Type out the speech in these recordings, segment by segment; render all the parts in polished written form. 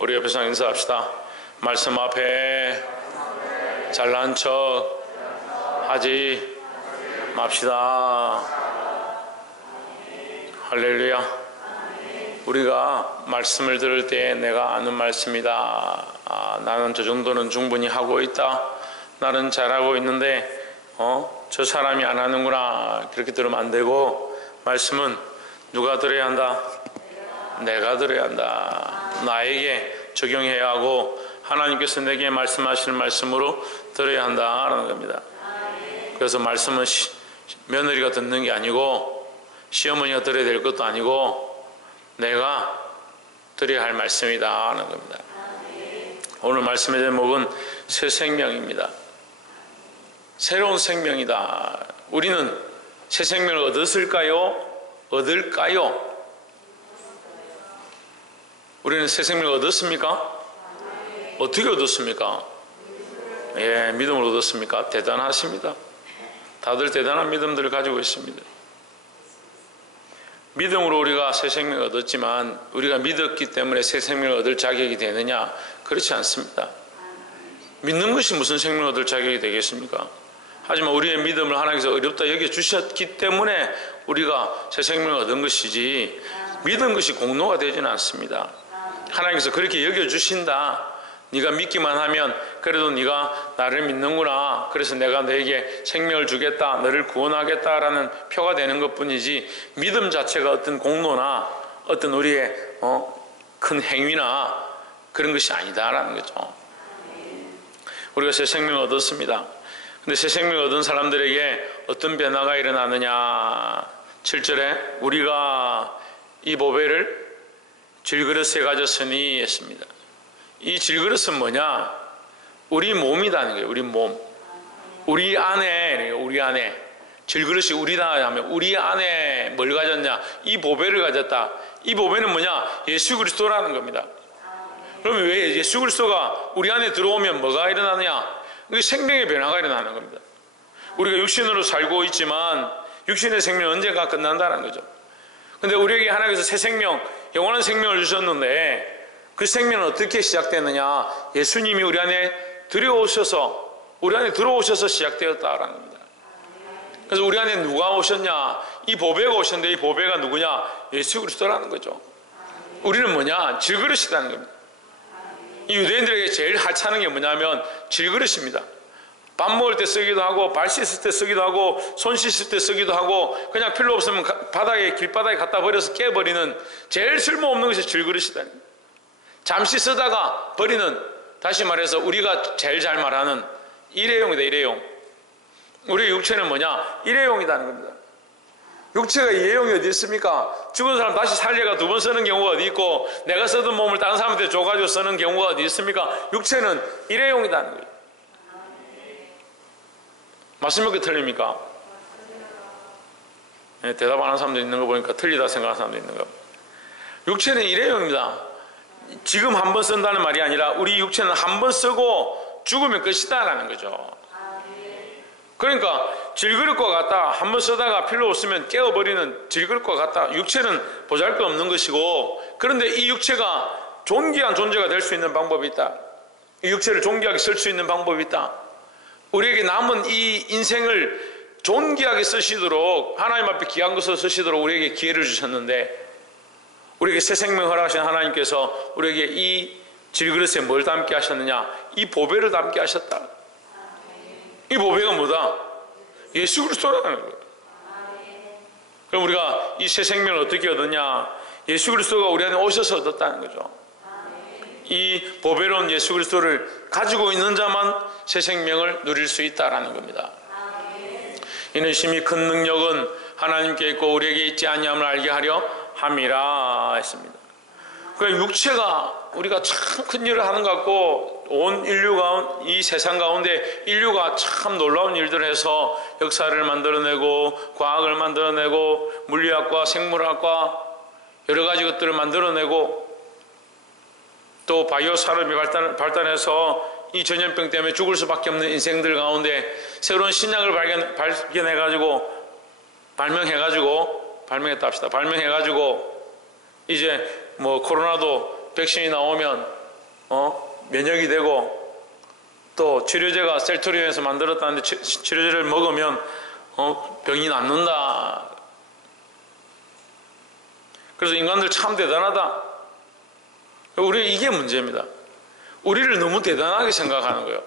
우리 옆에서 인사합시다. 말씀 앞에 잘난 척 하지 맙시다. 할렐루야. 우리가 말씀을 들을 때 내가 아는 말씀이다. 나는 저 정도는 충분히 하고 있다. 나는 잘하고 있는데 저 사람이 안 하는구나. 그렇게 들으면 안 되고, 말씀은 누가 들어야 한다? 내가 들어야 한다. 나에게 적용해야 하고 하나님께서 내게 말씀하시는 말씀으로 들어야 한다라는 겁니다. 그래서 말씀은 며느리가 듣는 게 아니고 시어머니가 들어야 될 것도 아니고 내가 들어야 할 말씀이다 하는 겁니다. 오늘 말씀의 제목은 새 생명입니다. 새로운 생명이다. 우리는 새 생명을 얻었을까요? 얻을까요? 우리는 새 생명을 얻었습니까? 어떻게 얻었습니까? 예, 믿음으로 얻었습니까? 대단하십니다. 다들 대단한 믿음들을 가지고 있습니다. 믿음으로 우리가 새 생명을 얻었지만 우리가 믿었기 때문에 새 생명을 얻을 자격이 되느냐? 그렇지 않습니다. 믿는 것이 무슨 생명을 얻을 자격이 되겠습니까? 하지만 우리의 믿음을 하나님께서 어렵다 여겨주셨기 때문에 우리가 새 생명을 얻은 것이지, 믿은 것이 공로가 되지는 않습니다. 하나님께서 그렇게 여겨주신다. 네가 믿기만 하면 그래도 네가 나를 믿는구나. 그래서 내가 너에게 생명을 주겠다. 너를 구원하겠다라는 표가 되는 것뿐이지, 믿음 자체가 어떤 공로나 어떤 우리의 큰 행위나 그런 것이 아니다라는 거죠. 우리가 새 생명을 얻었습니다. 근데 새 생명을 얻은 사람들에게 어떤 변화가 일어나느냐. 7절에 우리가 이 보배를 질그릇에 가졌으니 했습니다. 이 질그릇은 뭐냐? 우리 몸이라는 거예요. 우리 몸. 우리 안에, 우리 안에. 질그릇이 우리다 하면 우리 안에 뭘 가졌냐? 이 보배를 가졌다. 이 보배는 뭐냐? 예수 그리스도라는 겁니다. 그러면 왜 예수 그리스도가 우리 안에 들어오면 뭐가 일어나느냐? 생명의 변화가 일어나는 겁니다. 우리가 육신으로 살고 있지만 육신의 생명은 언젠가 끝난다는 거죠. 근데 우리에게 하나님께서 새 생명, 영원한 생명을 주셨는데 그 생명은 어떻게 시작되느냐? 예수님이 우리 안에 들어오셔서 시작되었다라는 겁니다. 그래서 우리 안에 누가 오셨냐? 이 보배가 오셨는데 이 보배가 누구냐? 예수 그리스도라는 거죠. 우리는 뭐냐? 질그릇이라는 겁니다. 이 유대인들에게 제일 하찮은 게 뭐냐면 질그릇입니다. 밥 먹을 때 쓰기도 하고, 발 씻을 때 쓰기도 하고, 손 씻을 때 쓰기도 하고, 그냥 필요 없으면 길바닥에 갖다 버려서 깨버리는 제일 쓸모없는 것이 질그릇이다. 잠시 쓰다가 버리는, 다시 말해서 우리가 제일 잘 말하는 일회용이다. 일회용. 우리의 육체는 뭐냐? 일회용이라는 겁니다. 육체가 일회용이 어디 있습니까? 죽은 사람 다시 살려가 2번 쓰는 경우가 어디 있고, 내가 쓰던 몸을 다른 사람한테 줘가지고 쓰는 경우가 어디 있습니까? 육체는 일회용이라는 거예요. 맞습니까? 틀립니까? 네, 대답 안 하는 사람도 있는 거 보니까 틀리다 생각하는 사람도 있는 거. 육체는 일회용입니다. 지금 한 번 쓴다는 말이 아니라 우리 육체는 한 번 쓰고 죽으면 끝이다라는 거죠. 그러니까 질그릇과 같다. 한 번 쓰다가 필요 없으면 깨어버리는 질그릇과 같다. 육체는 보잘것없는 것이고, 그런데 이 육체가 존귀한 존재가 될 수 있는 방법이 있다. 이 육체를 존귀하게 쓸 수 있는 방법이 있다. 우리에게 남은 이 인생을 존귀하게 쓰시도록, 하나님 앞에 귀한 것을 쓰시도록 우리에게 기회를 주셨는데, 우리에게 새 생명을 허락하신 하나님께서 우리에게 이 질그릇에 뭘 담게 하셨느냐? 이 보배를 담게 하셨다. 이 보배가 뭐다? 예수 그리스도라는 거예요. 그럼 우리가 이 새 생명을 어떻게 얻었냐? 예수 그리스도가 우리 안에 오셔서 얻었다는 거죠. 이 보배로운 예수 그리스도를 가지고 있는 자만 새 생명을 누릴 수 있다라는 겁니다. 이는 심히 큰 능력은 하나님께 있고 우리에게 있지 아니함을 알게 하려 함이라 했습니다. 그러니까 육체가 우리가 참 큰 일을 하는 것 같고, 온 인류가, 이 세상 가운데 인류가 참 놀라운 일들을 해서 역사를 만들어내고, 과학을 만들어내고, 물리학과, 생물학과 여러 가지 것들을 만들어내고, 또 바이오 산업이 발달해서 이 전염병 때문에 죽을 수밖에 없는 인생들 가운데 새로운 신약을 발명해가지고 이제 뭐 코로나도 백신이 나오면 면역이 되고, 또 치료제가 셀트리온에서 만들었다는데 치료제를 먹으면 병이 낫는다. 그래서 인간들 참 대단하다. 우리 이게 문제입니다. 우리를 너무 대단하게 생각하는 거예요.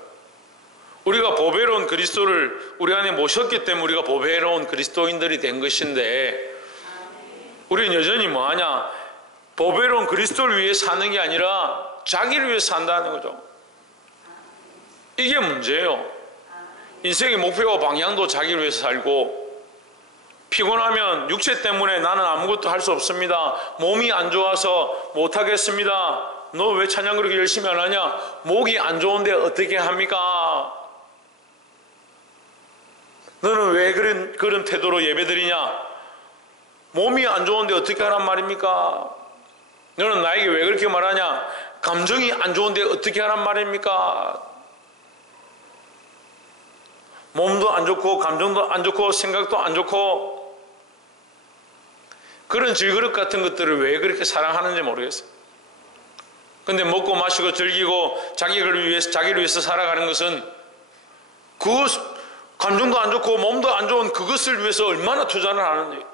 우리가 보배로운 그리스도를 우리 안에 모셨기 때문에 우리가 보배로운 그리스도인들이 된 것인데, 우리는 여전히 뭐하냐? 보배로운 그리스도를 위해 사는 게 아니라 자기를 위해 산다는 거죠. 이게 문제예요. 인생의 목표와 방향도 자기를 위해서 살고, 피곤하면 육체 때문에 나는 아무것도 할 수 없습니다. 몸이 안 좋아서 못하겠습니다. 너 왜 찬양 그렇게 열심히 안 하냐? 목이 안 좋은데 어떻게 합니까? 너는 왜 그런 태도로 예배드리냐? 몸이 안 좋은데 어떻게 하란 말입니까? 너는 나에게 왜 그렇게 말하냐? 감정이 안 좋은데 어떻게 하란 말입니까? 몸도 안 좋고 감정도 안 좋고 생각도 안 좋고, 그런 질그릇 같은 것들을 왜 그렇게 사랑하는지 모르겠어요. 근데 먹고 마시고 즐기고 자기를 위해서 살아가는 것은, 그 감정도 안 좋고 몸도 안 좋은 그것을 위해서 얼마나 투자를 하는지,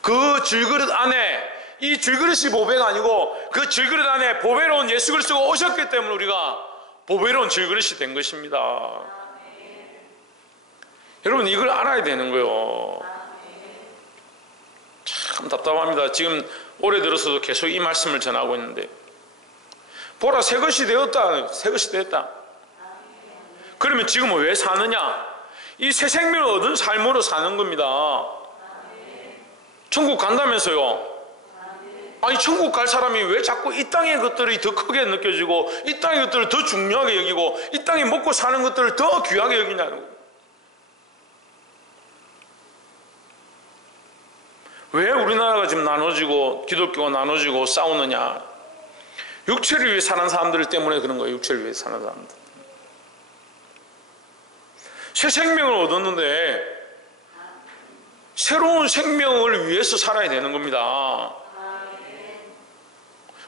그 질그릇 안에, 이 질그릇이 보배가 아니고 그 질그릇 안에 보배로운 예수 그리스도가 오셨기 때문에 우리가 보배로운 질그릇이 된 것입니다. 여러분, 이걸 알아야 되는 거예요. 참 답답합니다. 지금 올해 들어서도 계속 이 말씀을 전하고 있는데, 보라 새 것이 되었다. 새 것이 되었다. 그러면 지금은 왜 사느냐? 이 새 생명을 얻은 삶으로 사는 겁니다. 천국 간다면서요. 아니, 천국 갈 사람이 왜 자꾸 이 땅의 것들이 더 크게 느껴지고, 이 땅의 것들을 더 중요하게 여기고, 이 땅에 먹고 사는 것들을 더 귀하게 여기냐는 거예요. 왜 우리나라가 지금 나눠지고 기독교가 나눠지고 싸우느냐? 육체를 위해 사는 사람들 때문에 그런 거예요. 육체를 위해 사는 사람들. 새 생명을 얻었는데 새로운 생명을 위해서 살아야 되는 겁니다.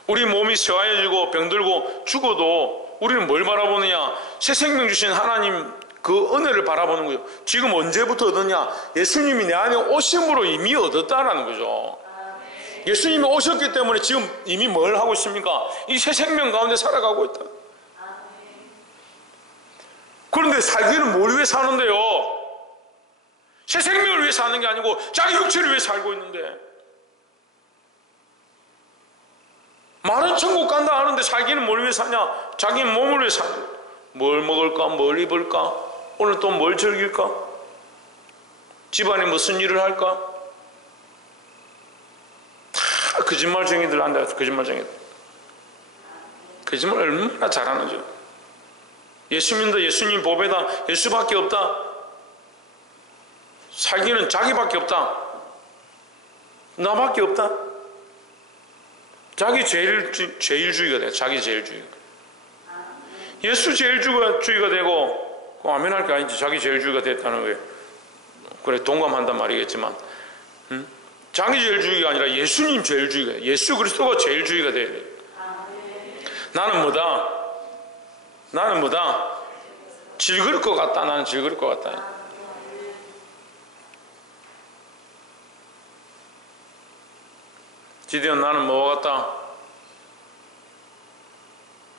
우리 몸이 쇠하여지고 병들고 죽어도 우리는 뭘 바라보느냐? 새 생명 주신 하나님 그 은혜를 바라보는 거예요. 지금 언제부터 얻었냐? 예수님이 내 안에 오심으로 이미 얻었다라는 거죠. 예수님이 오셨기 때문에 지금 이미 뭘 하고 있습니까? 이 새 생명 가운데 살아가고 있다. 그런데 살기는 뭘 위해 사는데요? 새 생명을 위해 사는 게 아니고 자기 육체를 위해 살고 있는데, 말은 천국 간다 하는데 살기는 뭘 위해 사냐? 자기 몸을 위해 사는 거예요. 뭘 먹을까? 뭘 입을까? 오늘 또 뭘 즐길까? 집안에 무슨 일을 할까? 다 거짓말쟁이들 한다. 거짓말쟁이들. 거짓말 얼마나 잘하는지. 예수 믿는다, 예수님 보배다, 예수밖에 없다. 살기는 자기밖에 없다. 나밖에 없다. 자기 제일주의가 돼. 자기 제일주의가. 예수 제일주의가 되고, 아멘 할 게 아니지. 자기 제일주의가 됐다는 거예요. 그래, 동감한단 말이겠지만, 자기 제일주의가 아니라 예수님 제일주의가 돼. 예수 그리스도가 제일주의가 돼야 돼. 나는 뭐다? 나는 뭐다? 질그릇 것 같다. 나는 질그릇 것 같다. 지대현, 나는 뭐 같다?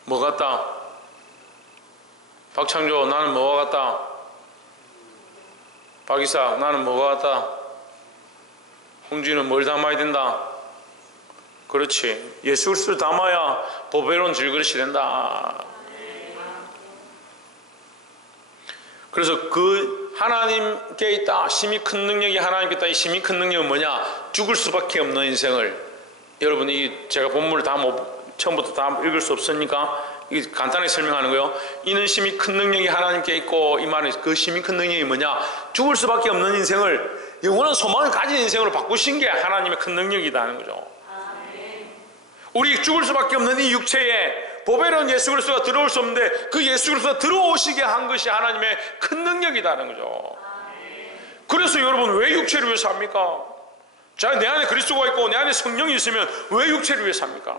뭐 같다? 박창조, 나는 뭐가 같다? 박이삭, 나는 뭐가 같다? 홍진은 뭘 담아야 된다? 그렇지. 예수 그리스도를 담아야 보배로운 질그릇이 된다. 그래서 그 하나님께 있다. 심히 큰 능력이 하나님께 있다. 이 심히 큰 능력은 뭐냐? 죽을 수밖에 없는 인생을, 여러분이 제가 본문을 다 처음부터 다 읽을 수 없으니까 간단하게 설명하는 거예요. 이는 심히 큰 능력이 하나님께 있고, 이 말은 그 심히 큰 능력이 뭐냐? 죽을 수밖에 없는 인생을 영원한 소망을 가진 인생으로 바꾸신 게 하나님의 큰 능력이라는 거죠. 우리 죽을 수밖에 없는 이 육체에 보배로운 예수 그리스도가 들어올 수 없는데 그 예수 그리스도가 들어오시게 한 것이 하나님의 큰 능력이라는 거죠. 그래서 여러분, 왜 육체를 위해 삽니까? 자, 내 안에 그리스도가 있고 내 안에 성령이 있으면 왜 육체를 위해 삽니까?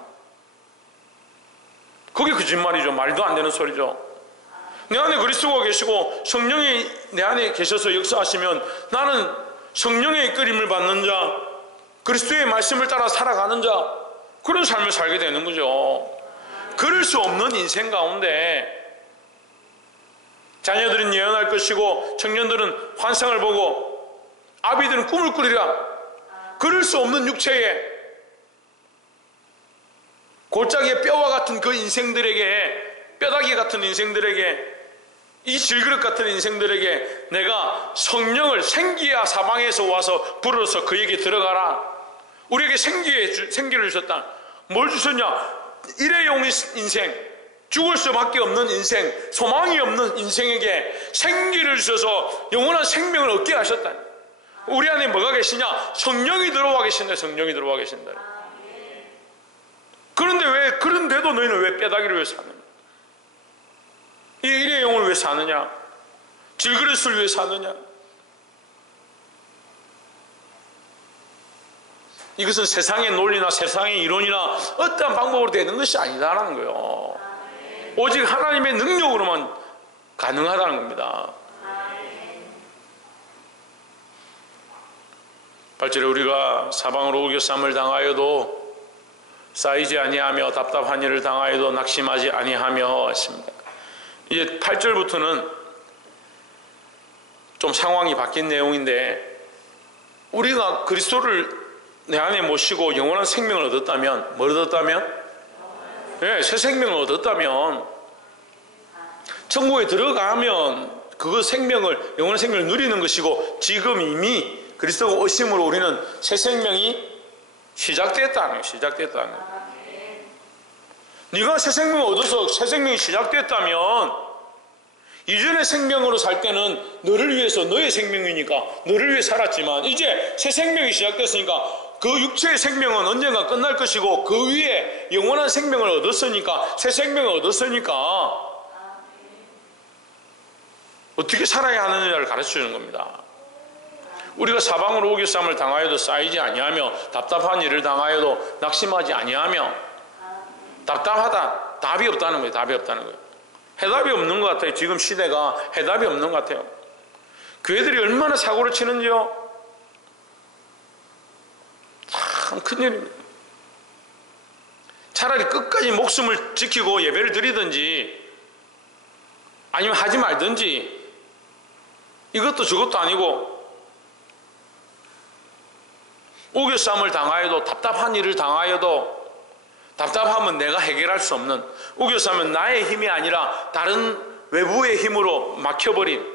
그게 거짓말이죠. 말도 안 되는 소리죠. 내 안에 그리스도가 계시고 성령이 내 안에 계셔서 역사하시면 나는 성령의 이끌림을 받는 자, 그리스도의 말씀을 따라 살아가는 자, 그런 삶을 살게 되는 거죠. 그럴 수 없는 인생 가운데 자녀들은 예언할 것이고 청년들은 환상을 보고 아비들은 꿈을 꾸리라. 그럴 수 없는 육체에 골짜기의 뼈와 같은 그 인생들에게, 뼈다귀 같은 인생들에게, 이 질그릇 같은 인생들에게 내가 성령을 생기야 사방에서 와서 불어서 그에게 들어가라. 우리에게 생기를 주셨다. 뭘 주셨냐? 일회용 인생, 죽을 수밖에 없는 인생, 소망이 없는 인생에게 생기를 주셔서 영원한 생명을 얻게 하셨다. 우리 안에 뭐가 계시냐? 성령이 들어와 계신다. 성령이 들어와 계신다. 그런데도 너희는 왜 뼈다귀를 왜 사느냐? 이 일회용을 왜 사느냐? 질그릇을 왜 사느냐? 이것은 세상의 논리나 세상의 이론이나 어떠한 방법으로 되는 것이 아니다라는 거예요. 오직 하나님의 능력으로만 가능하다는 겁니다. 8절에 우리가 사방으로 우겨쌈을 당하여도 쌓이지 아니하며 답답한 일을 당하여도 낙심하지 아니하며 했습니다. 이제 8절부터는 좀 상황이 바뀐 내용인데, 우리가 그리스도를 내 안에 모시고 영원한 생명을 얻었다면, 뭘 얻었다면? 네, 새 생명을 얻었다면, 천국에 들어가면 그 생명을, 영원한 생명을 누리는 것이고, 지금 이미 그리스도가 오심으로 우리는 새 생명이 시작됐다는 거예요. 시작됐다는 거예요. 네가 새 생명을 얻어서 새 생명이 시작됐다면, 이전의 생명으로 살 때는 너를 위해서, 너의 생명이니까 너를 위해 살았지만, 이제 새 생명이 시작됐으니까 그 육체의 생명은 언젠가 끝날 것이고, 그 위에 영원한 생명을 얻었으니까, 새 생명을 얻었으니까 어떻게 살아야 하느냐를 가르쳐주는 겁니다. 우리가 사방으로 우겨쌈을 당하여도 쌓이지 아니하며 답답한 일을 당하여도 낙심하지 아니하며, 답답하다, 답이 없다는 거예요. 답이 없다는 거예요. 해답이 없는 것 같아요. 지금 시대가 해답이 없는 것 같아요. 교회들이 얼마나 사고를 치는지요. 참 큰일입니다. 차라리 끝까지 목숨을 지키고 예배를 드리든지 아니면 하지 말든지, 이것도 저것도 아니고 우겨쌈을 당하여도, 답답한 일을 당하여도, 답답하면 내가 해결할 수 없는, 우겨쌈은 나의 힘이 아니라 다른 외부의 힘으로 막혀버린,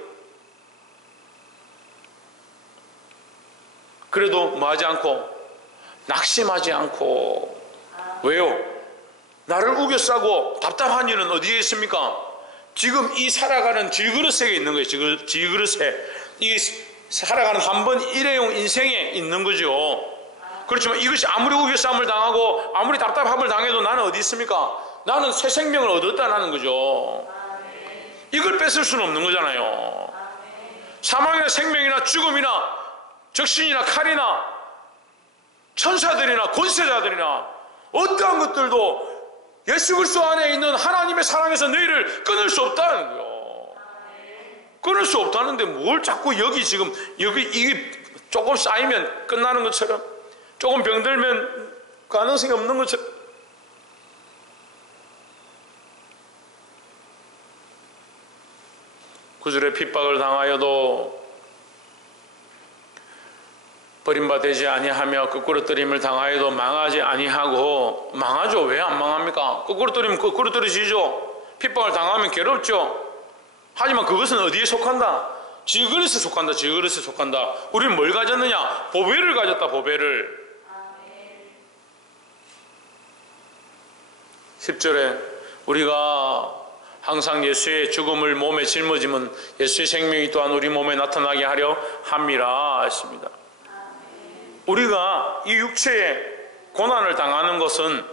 그래도 뭐하지 않고 낙심하지 않고. 왜요? 나를 우겨싸고 답답한 일은 어디에 있습니까? 지금 이 살아가는 질그릇에 있는 거예요. 질그릇에. 이 살아가는 한 번 일회용 인생에 있는 거죠. 그렇지만 이것이 아무리 우겨쌈을 당하고 아무리 답답함을 당해도 나는 어디 있습니까? 나는 새 생명을 얻었다는 거죠. 이걸 뺏을 수는 없는 거잖아요. 사망이나 생명이나 죽음이나 적신이나 칼이나 천사들이나 권세자들이나 어떠한 것들도 예수 그리스도 안에 있는 하나님의 사랑에서 너희를 끊을 수 없다는 거예요. 끊을 수 없다는데 뭘 자꾸 여기 이게 조금 쌓이면 끝나는 것처럼, 조금 병들면 가능성이 없는 것처럼. 구절에 핍박을 당하여도 버림받지 아니하며 거꾸로 떨림을 당하여도 망하지 아니하고. 망하죠. 왜 안 망합니까? 거꾸로 떨리면 거꾸로 떨어지죠. 핍박을 당하면 괴롭죠. 하지만 그것은 어디에 속한다? 질그릇에 속한다. 질그릇에 속한다. 우리는 뭘 가졌느냐? 보배를 가졌다. 보배를. 10절에 우리가 항상 예수의 죽음을 몸에 짊어지면 예수의 생명이 또한 우리 몸에 나타나게 하려 함이라 했습니다. 우리가 이 육체의 고난을 당하는 것은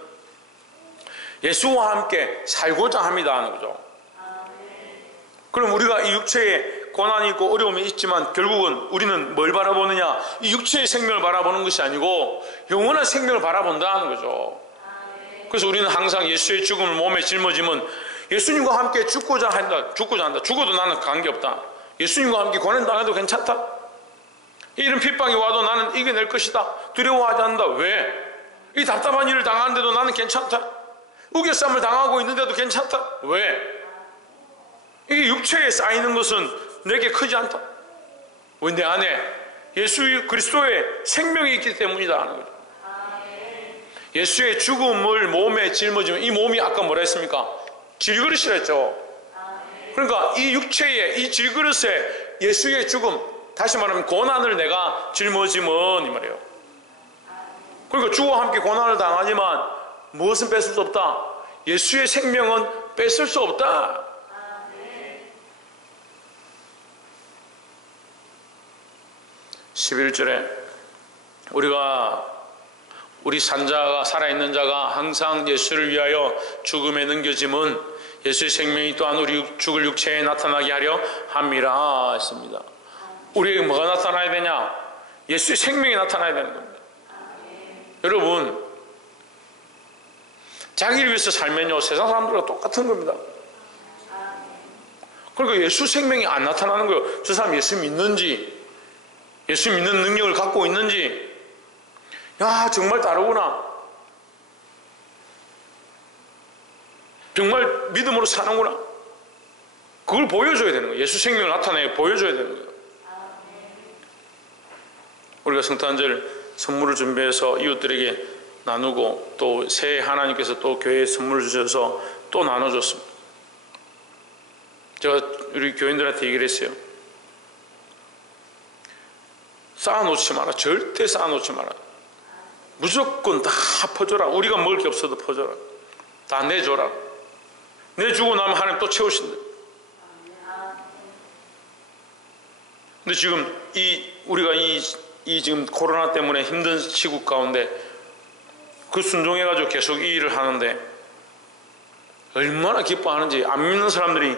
예수와 함께 살고자 합니다 하는 거죠. 그럼 우리가 이 육체에 고난이 있고 어려움이 있지만 결국은 우리는 뭘 바라보느냐? 이 육체의 생명을 바라보는 것이 아니고 영원한 생명을 바라본다는 거죠. 그래서 우리는 항상 예수의 죽음을 몸에 짊어지면 예수님과 함께 죽고자 한다. 죽어도 나는 관계없다. 예수님과 함께 고난당해도 괜찮다. 이런 핍박이 와도 나는 이겨낼 것이다. 두려워하지 않는다. 왜? 이 답답한 일을 당하는데도 나는 괜찮다. 우겨쌈을 당하고 있는데도 괜찮다. 왜? 이 육체에 쌓이는 것은 내게 크지 않다. 왜? 내 안에 예수 그리스도의 생명이 있기 때문이다 하는 거죠. 예수의 죽음을 몸에 짊어지면 이 몸이 아까 뭐라 했습니까? 질그릇이라 했죠. 그러니까 이 육체에 이 질그릇에 예수의 죽음, 다시 말하면 고난을 내가 짊어지면 이 말이에요. 그러니까 주와 함께 고난을 당하지만 무엇은 뺏을 수 없다? 예수의 생명은 뺏을 수 없다. 11절에 우리 산자가 살아있는 자가 항상 예수를 위하여 죽음에 넘겨짐은 예수의 생명이 또한 우리 죽을 육체에 나타나게 하려 함이라 했습니다. 우리에게 뭐가 나타나야 되냐? 예수의 생명이 나타나야 되는 겁니다. 여러분, 자기를 위해서 살면요 세상 사람들과 똑같은 겁니다. 그러니까 예수 생명이 안 나타나는 거예요. 저 사람 예수 믿는지, 예수 믿는 능력을 갖고 있는지, 야 정말 다르구나, 정말 믿음으로 사는구나, 그걸 보여줘야 되는 거예요. 예수 생명을 나타내고 보여줘야 되는 거예요. 우리가 성탄절 선물을 준비해서 이웃들에게 나누고 또 새해 하나님께서 또 교회에 선물을 주셔서 또 나눠줬습니다. 제가 우리 교인들한테 얘기를 했어요. 쌓아놓지 마라. 절대 쌓아놓지 마라. 무조건 다 퍼줘라. 우리가 먹을 게 없어도 퍼줘라. 다 내줘라. 내주고 나면 하나님 또 채우신다. 근데 지금 우리가 이 지금 코로나 때문에 힘든 시국 가운데 그 순종해가지고 계속 이 일을 하는데 얼마나 기뻐하는지, 안 믿는 사람들이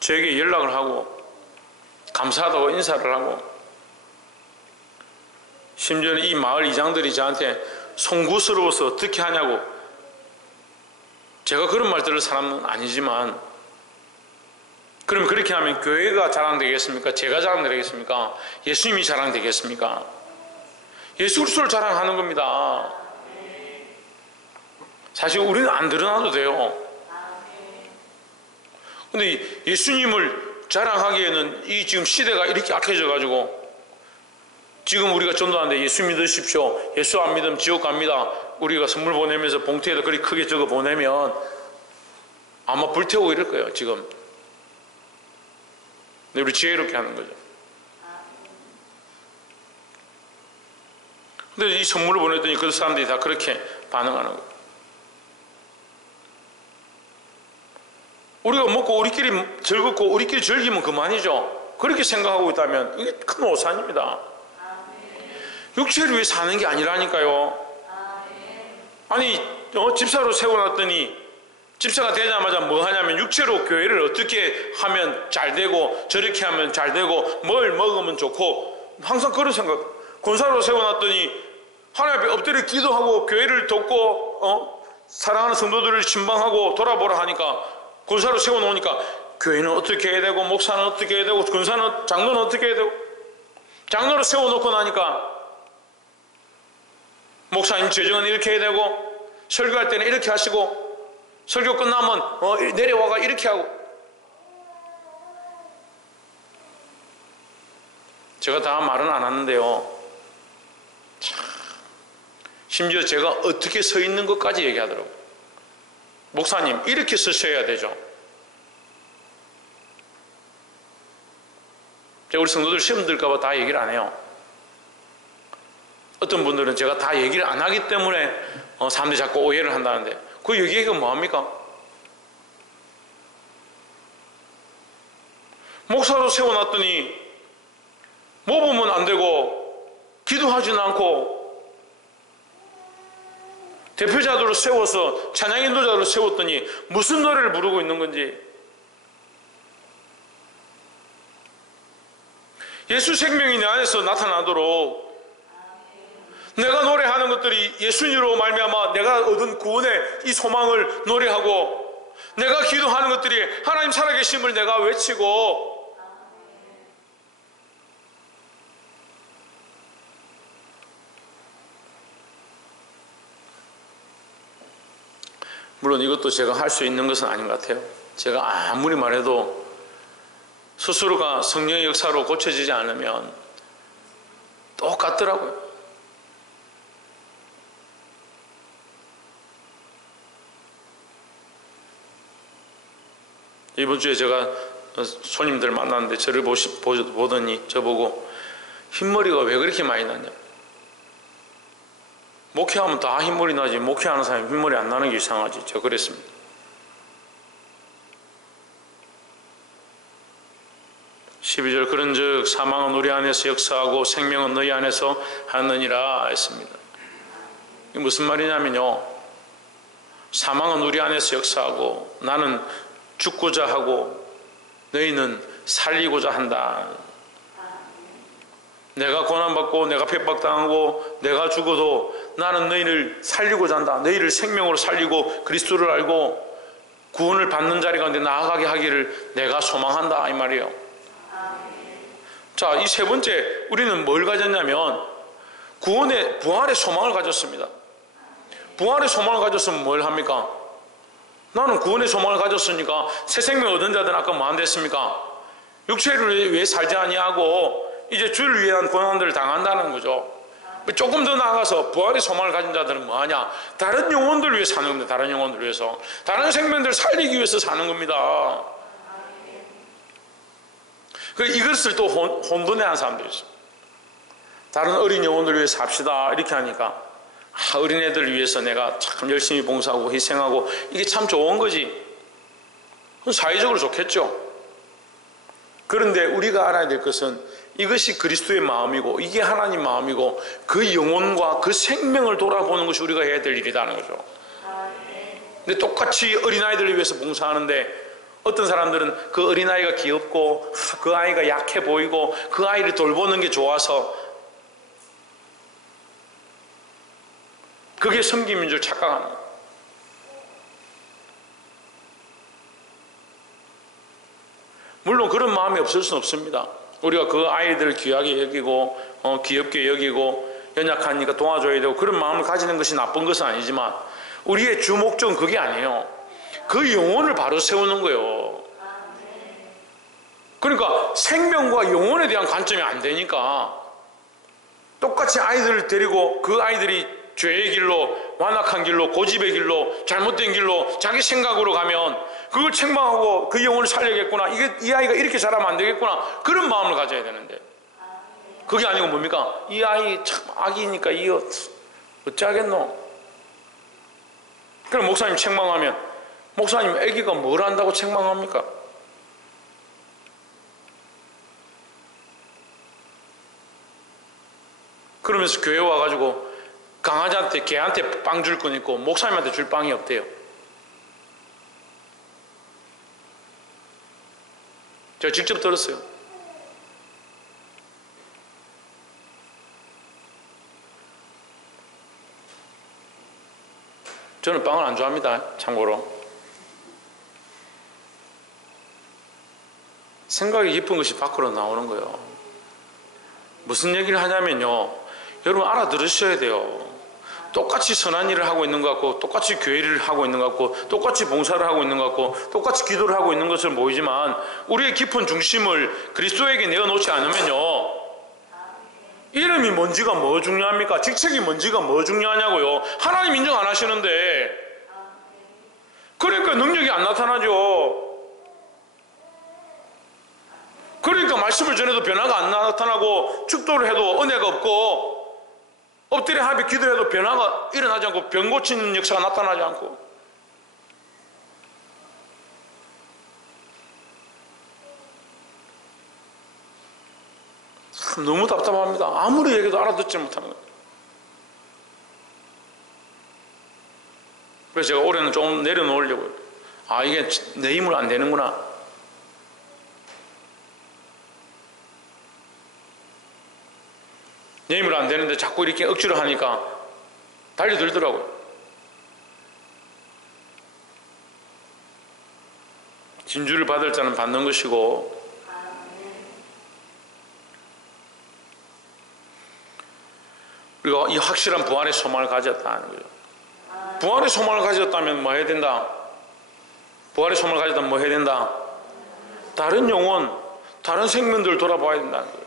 저에게 연락을 하고 감사하다고 인사를 하고, 심지어는 이 마을 이장들이 저한테 송구스러워서 어떻게 하냐고. 제가 그런 말 들을 사람은 아니지만, 그러면 그렇게 하면 교회가 자랑되겠습니까? 제가 자랑되겠습니까? 예수님이 자랑되겠습니까? 예수 그리스도를 자랑하는 겁니다. 사실 우리는 안 드러나도 돼요. 근데 예수님을 자랑하기에는 이 지금 시대가 이렇게 악해져 가지고, 지금 우리가 전도하는데 예수 믿으십시오, 예수 안 믿으면 지옥 갑니다, 우리가 선물 보내면서 봉투에다 그렇게 크게 적어 보내면 아마 불태우고 이럴 거예요 지금. 근데 우리 지혜롭게 하는 거죠. 근데 이 선물을 보냈더니 그 사람들이 다 그렇게 반응하는 거예요. 우리가 먹고 우리끼리 즐겁고 우리끼리 즐기면 그만이죠. 그렇게 생각하고 있다면 이게 큰 오산입니다. 육체를 위해 사는 게 아니라니까요. 아니 집사로 세워놨더니 집사가 되자마자 뭐 하냐면 육체로 교회를 어떻게 하면 잘 되고 저렇게 하면 잘 되고 뭘 먹으면 좋고, 항상 그런 생각. 권사로 세워놨더니 하나님 앞에 엎드려 기도하고 교회를 돕고 사랑하는 성도들을 신방하고 돌아보라 하니까, 권사로 세워놓으니까 교회는 어떻게 해야 되고 목사는 어떻게 해야 되고 권사는 장로는 어떻게 해야 되고, 장로를 세워놓고 나니까 목사님 재정은 이렇게 해야 되고 설교할 때는 이렇게 하시고 설교 끝나면 내려와가 이렇게 하고. 제가 다 말은 안 하는데요, 심지어 제가 어떻게 서 있는 것까지 얘기하더라고요. 목사님 이렇게 서셔야 되죠. 제가 우리 성도들 시험 들까 봐 다 얘기를 안 해요. 어떤 분들은 제가 다 얘기를 안 하기 때문에 사람들이 자꾸 오해를 한다는데, 그 얘기가 뭐합니까? 목사로 세워놨더니 모범은 안 되고 기도하지는 않고 대표자들로 세워서 찬양 인도자들로 세웠더니 무슨 노래를 부르고 있는 건지. 예수 생명이 내 안에서 나타나도록 내가 노래하는 것들이 예수님으로 말미암아 내가 얻은 구원의 이 소망을 노래하고, 내가 기도하는 것들이 하나님 살아계심을 내가 외치고, 물론 이것도 제가 할 수 있는 것은 아닌 것 같아요. 제가 아무리 말해도 스스로가 성령의 역사로 고쳐지지 않으면 똑같더라고요. 이번 주에 제가 손님들 만났는데 저를 보더니 저보고 흰머리가 왜 그렇게 많이 나냐. 목회하면 다 흰머리 나지 목회하는 사람이 흰머리 안 나는 게 이상하지. 저 그랬습니다. (12절) 그런즉 사망은 우리 안에서 역사하고 생명은 너희 안에서 하느니라 했습니다. 이게 무슨 말이냐면요, 사망은 우리 안에서 역사하고 나는 죽고자 하고 너희는 살리고자 한다. 내가 고난받고 내가 핍박당하고 내가 죽어도 나는 너희를 살리고자 한다. 너희를 생명으로 살리고 그리스도를 알고 구원을 받는 자리 가운데 나아가게 하기를 내가 소망한다 이 말이에요. 자, 이 세 번째, 우리는 뭘 가졌냐면 부활의 소망을 가졌습니다. 부활의 소망을 가졌으면 뭘 합니까? 나는 구원의 소망을 가졌으니까 새 생명 얻은 자들은 아까 뭐 안 됐습니까? 육체를 위해 살지 아니하고 이제 주를 위한 고난들을 당한다는 거죠. 조금 더 나아가서 부활의 소망을 가진 자들은 뭐 하냐? 다른 영혼들 위해 사는 겁니다. 다른 영혼들 위해서. 다른 생명들 살리기 위해서 사는 겁니다. 이것을 또 혼돈해하는 사람들이 있어요. 다른 어린 영혼들 위해 삽시다 이렇게 하니까 어린애들을 위해서 내가 참 열심히 봉사하고 희생하고 이게 참 좋은 거지. 사회적으로 좋겠죠. 그런데 우리가 알아야 될 것은 이것이 그리스도의 마음이고 이게 하나님 마음이고 그 영혼과 그 생명을 돌아보는 것이 우리가 해야 될 일이라는 거죠. 근데 똑같이 어린아이들을 위해서 봉사하는데 어떤 사람들은 그 어린아이가 귀엽고 그 아이가 약해 보이고 그 아이를 돌보는 게 좋아서 그게 섬김인 줄 착각하는 거예요. 물론 그런 마음이 없을 수는 없습니다. 우리가 그 아이들을 귀하게 여기고 귀엽게 여기고 연약하니까 도와줘야 되고 그런 마음을 가지는 것이 나쁜 것은 아니지만 우리의 주 목적은 그게 아니에요. 그 영혼을 바로 세우는 거예요. 그러니까 생명과 영혼에 대한 관점이 안 되니까 똑같이 아이들을 데리고 그 아이들이 죄의 길로, 완악한 길로, 고집의 길로, 잘못된 길로 자기 생각으로 가면 그걸 책망하고 그 영혼을 살려야겠구나, 이 아이가 이렇게 자라면 안 되겠구나, 그런 마음을 가져야 되는데 그게 아니고 뭡니까? 이 아이 참 아기니까 이거 어찌하겠노? 그럼 목사님 책망하면 목사님 아기가 뭘 안다고 책망합니까? 그러면서 교회 와가지고 강아지한테 개한테 빵 줄 건 있고 목사님한테 줄 빵이 없대요. 제가 직접 들었어요. 저는 빵을 안 좋아합니다. 참고로. 생각이 깊은 것이 밖으로 나오는 거예요. 무슨 얘기를 하냐면요, 여러분 알아들으셔야 돼요. 똑같이 선한 일을 하고 있는 것 같고 똑같이 교회를 하고 있는 것 같고 똑같이 봉사를 하고 있는 것 같고 똑같이 기도를 하고 있는 것처럼 보이지만 우리의 깊은 중심을 그리스도에게 내어놓지 않으면요, 이름이 뭔지가 뭐 중요합니까? 직책이 뭔지가 뭐 중요하냐고요. 하나님 인정 안 하시는데. 그러니까 능력이 안 나타나죠. 그러니까 말씀을 전해도 변화가 안 나타나고 축도를 해도 은혜가 없고 엎드려 합의 기도해도 변화가 일어나지 않고 병 고치는 역사가 나타나지 않고. 참 너무 답답합니다. 아무리 얘기해도 알아듣지 못하는 거예요. 그래서 제가 올해는 좀 내려놓으려고요. 아, 이게 내 힘으로 안 되는구나. 내 힘으로 안 되는데 자꾸 이렇게 억지로 하니까 달려들더라고요. 진주를 받을 자는 받는 것이고, 우리가 이 확실한 부활의 소망을 가졌다는 거죠. 부활의 소망을 가졌다면 뭐 해야 된다? 부활의 소망을 가졌다면 뭐 해야 된다? 다른 영혼, 다른 생명들을 돌아봐야 된다는 거예요.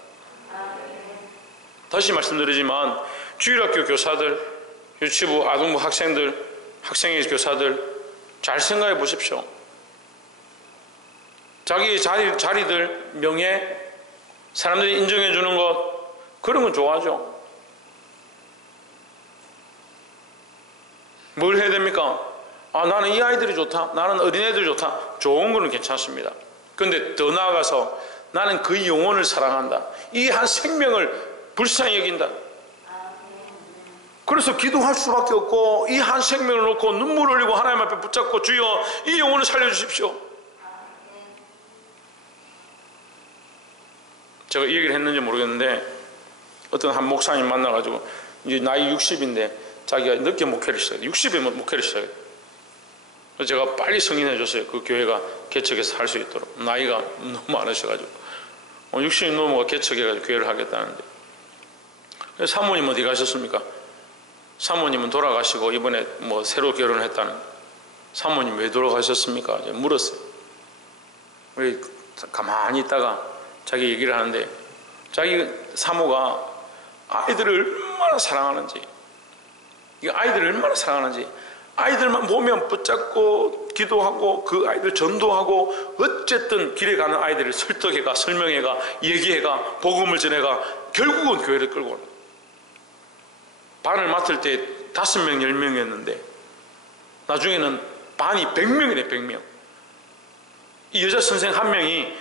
다시 말씀드리지만 주일학교 교사들, 유치부, 아동부 학생들, 학생회 교사들 잘 생각해 보십시오. 자기의 자리들, 명예, 사람들이 인정해 주는 것, 그런 건 좋아하죠. 뭘 해야 됩니까? 나는 이 아이들이 좋다, 나는 어린애들이 좋다. 좋은 거는 괜찮습니다. 그런데 더 나아가서 나는 그 영혼을 사랑한다, 이 한 생명을 불쌍히 여긴다. 그래서 기도할 수밖에 없고 이 한 생명을 놓고 눈물을 흘리고 하나님 앞에 붙잡고, 주여 이 영혼을 살려주십시오. 제가 이 얘기를 했는지 모르겠는데 어떤 한 목사님 만나가지고 이제 나이 60인데 자기가 늦게 목회를 시작해요. 60에 목회를 시작해요. 그래서 제가 빨리 승인해줬어요. 그 교회가 개척해서 할 수 있도록. 나이가 너무 많으셔가지고 60이 넘어가 개척해가지고 교회를 하겠다는데, 그래서 사모님 어디 가셨습니까? 사모님은 돌아가시고 이번에 뭐 새로 결혼을 했다는. 사모님 왜 돌아가셨습니까? 제가 물었어요. 우리 가만히 있다가 자기 얘기를 하는데, 자기 사모가 아이들을 얼마나 사랑하는지, 이 아이들을 얼마나 사랑하는지, 아이들만 보면 붙잡고 기도하고 그 아이들 전도하고, 어쨌든 길에 가는 아이들을 설득해가, 설명해가, 얘기해가, 복음을 전해가, 결국은 교회를 끌고 오는. 반을 맡을 때 5명, 10명이었는데 나중에는 반이 100명이네, 100명. 이 여자 선생 한 명이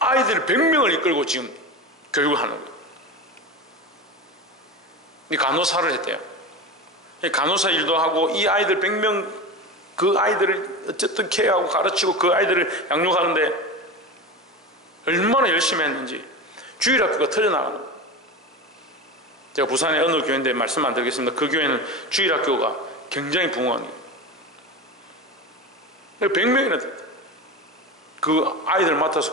아이들 100명을 이끌고 지금 교육을 하는 거예요. 간호사를 했대요. 간호사 일도 하고 이 아이들 100명, 그 아이들을 어쨌든 케어하고 가르치고 그 아이들을 양육하는데 얼마나 열심히 했는지 주일학교가 터져나가는 거예요. 제가 부산의 어느 교회인데 말씀 안 드리겠습니다. 그 교회는 주일학교가 굉장히 부흥한 거예요. 100명이나 됐다. 그 아이들 맡아서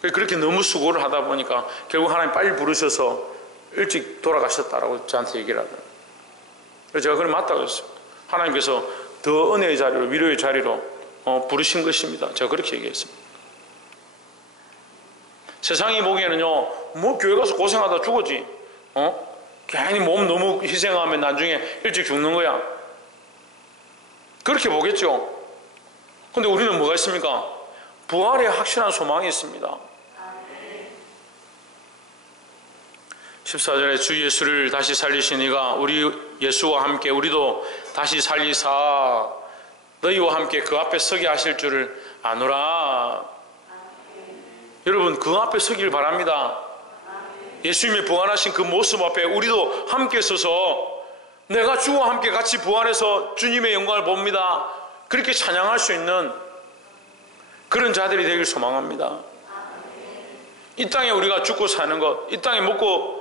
그렇게 너무 수고를 하다 보니까 결국 하나님 빨리 부르셔서 일찍 돌아가셨다라고 저한테 얘기를 하더라고요. 그래서 제가 그걸 맞다고 했어요. 하나님께서 더 은혜의 자리로, 위로의 자리로 부르신 것입니다. 제가 그렇게 얘기했습니다. 세상이 보기에는요, 뭐 교회 가서 고생하다 죽었지, 괜히 몸 너무 희생하면 나중에 일찍 죽는 거야, 그렇게 보겠죠. 근데 우리는 뭐가 있습니까? 부활의 확실한 소망이 있습니다. 14절에 주 예수를 다시 살리신 이가 우리 예수와 함께 우리도 다시 살리사 너희와 함께 그 앞에 서게 하실 줄을 아노라. 여러분, 그 앞에 서기를 바랍니다. 예수님이 부활하신 그 모습 앞에 우리도 함께 서서 내가 주와 함께 같이 부활해서 주님의 영광을 봅니다, 그렇게 찬양할 수 있는 그런 자들이 되길 소망합니다. 이 땅에 우리가 죽고 사는 것, 이 땅에 먹고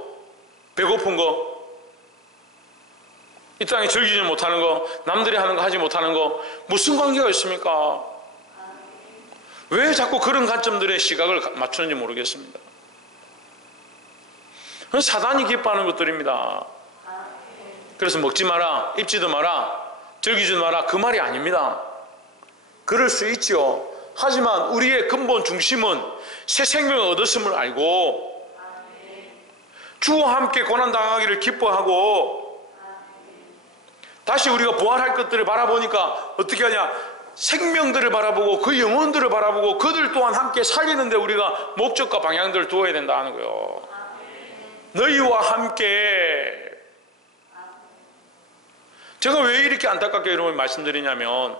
배고픈 거, 이 땅에 즐기지 못하는 거, 남들이 하는 거 하지 못하는 거, 무슨 관계가 있습니까? 왜 자꾸 그런 관점들의 시각을 맞추는지 모르겠습니다. 그건 사단이 기뻐하는 것들입니다. 그래서 먹지 마라, 입지도 마라, 즐기지도 마라, 그 말이 아닙니다. 그럴 수 있죠. 하지만 우리의 근본 중심은 새 생명을 얻었음을 알고 주와 함께 고난당하기를 기뻐하고, 다시 우리가 부활할 것들을 바라보니까 어떻게 하냐, 생명들을 바라보고 그 영혼들을 바라보고 그들 또한 함께 살리는데 우리가 목적과 방향들을 두어야 된다는 거예요. 너희와 함께. 제가 왜 이렇게 안타깝게 여러분 말씀드리냐면,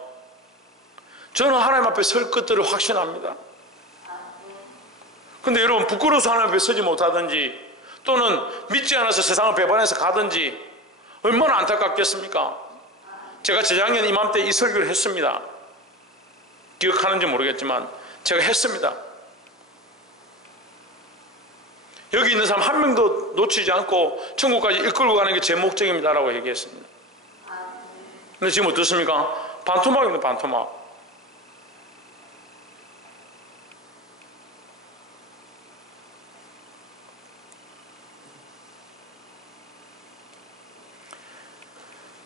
저는 하나님 앞에 설 것들을 확신합니다. 근데 여러분, 부끄러워서 하나님 앞에 서지 못하든지 또는 믿지 않아서 세상을 배반해서 가든지 얼마나 안타깝겠습니까? 제가 재작년 이맘때 이 설교를 했습니다. 기억하는지 모르겠지만 제가 했습니다. 여기 있는 사람 한 명도 놓치지 않고 천국까지 이끌고 가는 게 제 목적입니다라고 얘기했습니다. 근데 지금 어떻습니까? 반토막입니다. 반토막.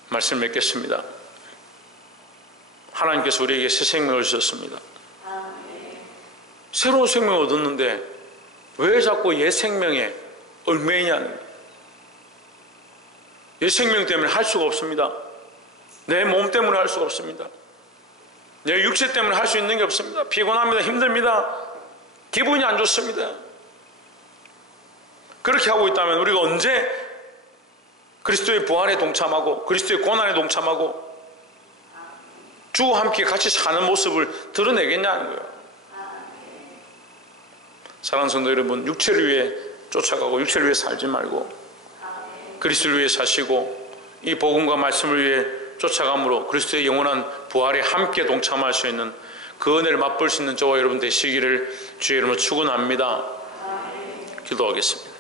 말씀 맺겠습니다. 하나님께서 우리에게 새 생명을 주셨습니다. 새로운 생명을 얻었는데 왜 자꾸 옛 생명에 얽매이냐는 거예요. 옛 생명 때문에 할 수가 없습니다. 내 몸 때문에 할 수가 없습니다. 내 육체 때문에 할 수 있는 게 없습니다. 피곤합니다. 힘듭니다. 기분이 안 좋습니다. 그렇게 하고 있다면 우리가 언제 그리스도의 부활에 동참하고 그리스도의 고난에 동참하고 주와 함께 같이 사는 모습을 드러내겠냐는 거예요. 사랑하는 성도 여러분, 육체를 위해 쫓아가고 육체를 위해 살지 말고 그리스도를 위해 사시고 이 복음과 말씀을 위해 쫓아감으로 그리스도의 영원한 부활에 함께 동참할 수 있는 그 은혜를 맛볼 수 있는 저와 여러분 되시기를 주의 이름으로 축원합니다. 기도하겠습니다.